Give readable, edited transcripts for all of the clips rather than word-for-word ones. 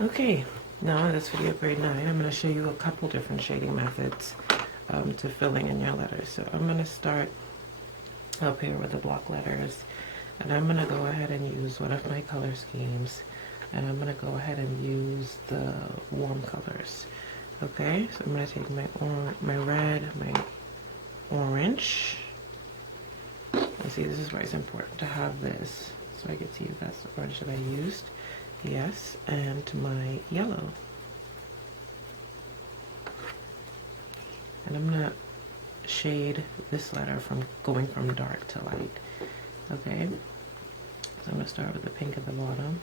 Okay, now in this video grade 9, I'm going to show you a couple different shading methods to filling in your letters. So I'm going to start up here with the block letters, and I'm going to go ahead and use one of my color schemes, and I'm going to go ahead and use the warm colors. Okay, so I'm going to take my red, my orange. You see, this is why it's important to have this, so I can see if that's the orange that I used. Yes, and my yellow. And I'm gonna shade this letter from going from dark to light. Okay, so I'm gonna start with the pink at the bottom.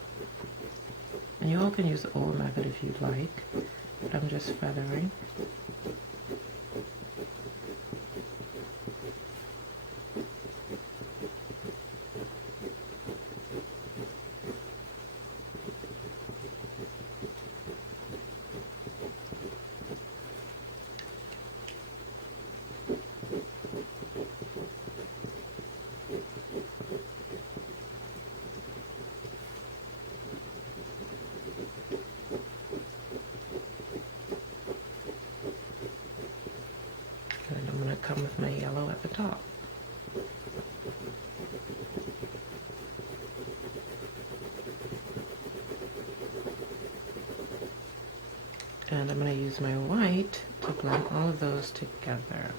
And you all can use the old method if you'd like, but I'm just feathering. And I'm going to come with my yellow at the top. And I'm going to use my white to blend all of those together.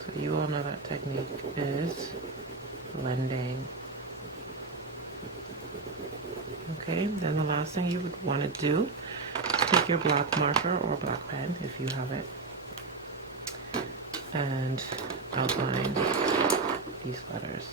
So you all know that technique is blending. Okay, then the last thing you would want to do, take your black marker or black pen if you have it, and outline these letters.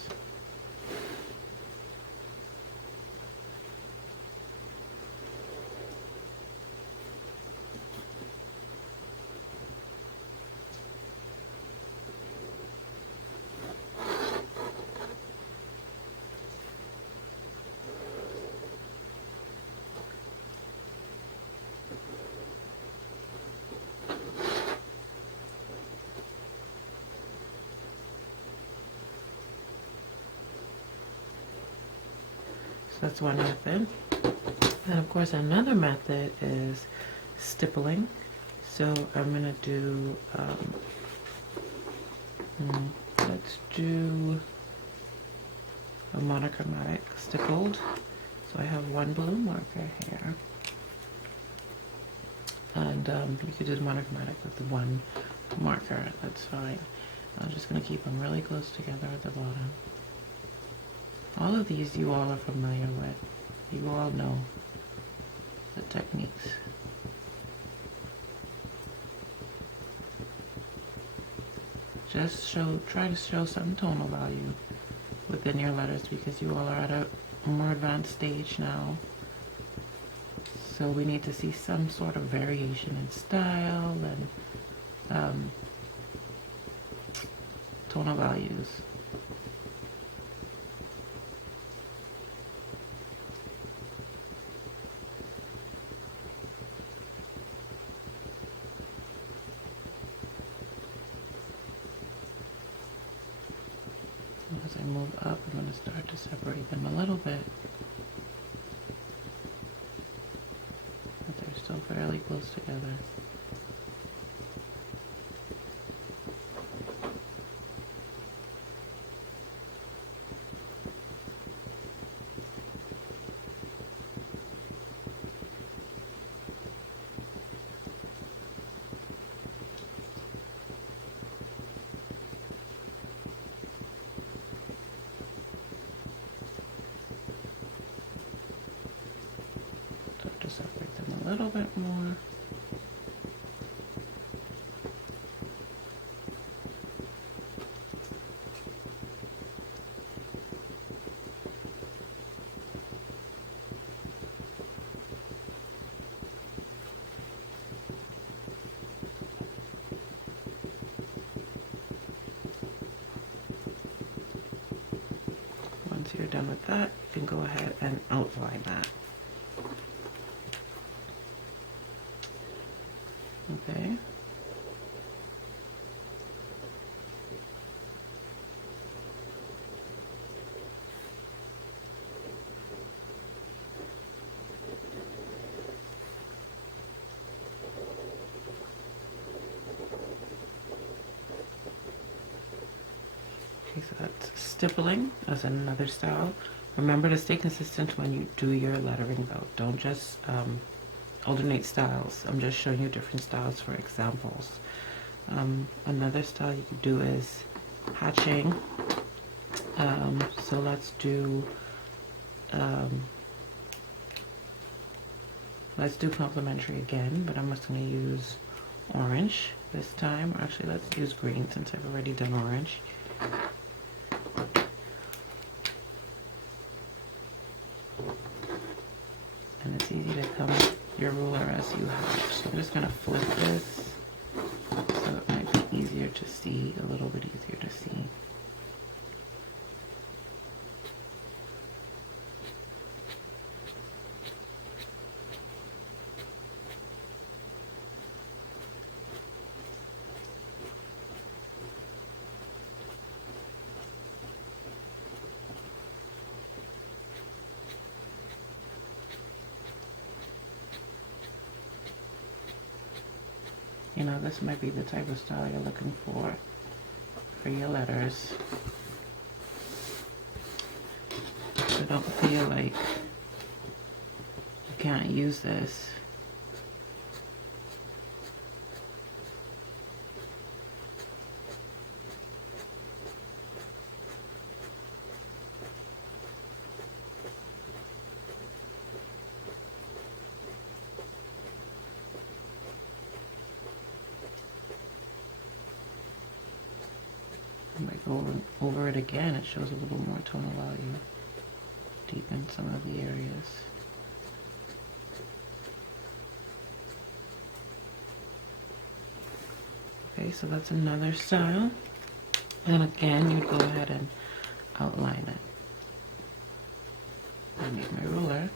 So that's one method. And of course another method is stippling. So I'm going to do, let's do a monochromatic stippled. So I have one blue marker here. And you could do the monochromatic with the one marker, that's fine. I'm just going to keep them really close together at the bottom. All of these you all are familiar with. You all know the techniques. Just try to show some tonal value within your letters because you all are at a more advanced stage now. So we need to see some sort of variation in style and tonal values. As I move up, I'm going to start to separate them a little bit. But they're still fairly close together. To separate them a little bit more. Once you're done with that, you can go ahead and outline that. Okay. Okay, so that's stippling as another style. Remember to stay consistent when you do your lettering though. Don't just alternate styles. I'm just showing you different styles for examples. Another style you could do is hatching. So let's do complimentary again, but I'm just going to use orange this time. Actually, let's use green since I've already done orange. And it's easy to come your ruler as you have. So I'm just going to flip this so it might be easier to see, a little bit easier to see. You know, this might be the type of style you're looking for your letters. So don't feel like you can't use this. I might go over it again. It shows a little more tonal value. Deepen some of the areas. Okay, so that's another style. And again, you'd go ahead and outline it. I need my ruler.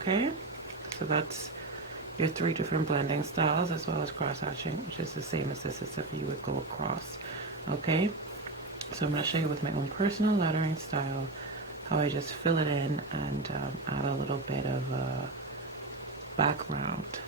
Okay, so that's your 3 different blending styles as well as cross hatching, which is the same as this, except you would go across. Okay, so I'm going to show you with my own personal lettering style how I just fill it in and add a little bit of background